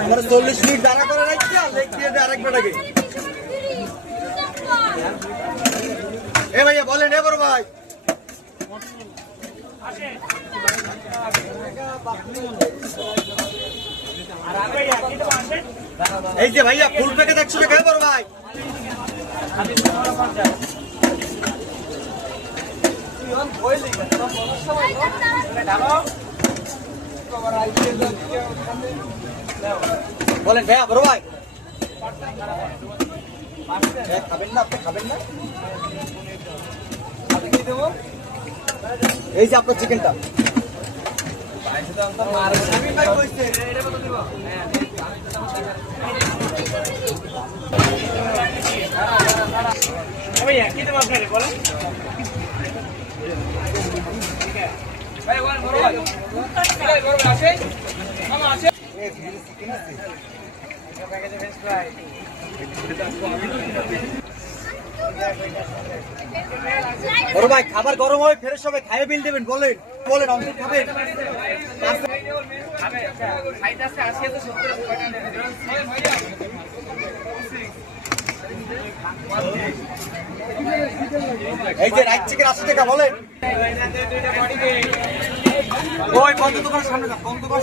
আমরা 40 মিনিট দাঁড়া করে রাখছি আর লেগ দিয়ে আরেক বেটাকে। এ ভাইয়া বলেন, এ বড় ভাই এই যে ভাইয়া ফুল প্যাকেট 100 টাকা। বড় ভাই বলেন ভাইয়া, বড় ভাই খাবেন না? আপনি খাবেন না? এই যে আপনার চিকেনটা বড় ভাই খাবার গরম হয় ফেরে সবাই খাইয়ে বিল দেবেন। বলেন বলেন অংশ খাবেন? এই যে রাইট চিকেন 80 টাকা। বলেন ওই বন্ধ দোকানের সামনে যা, বন্ধ দোকান।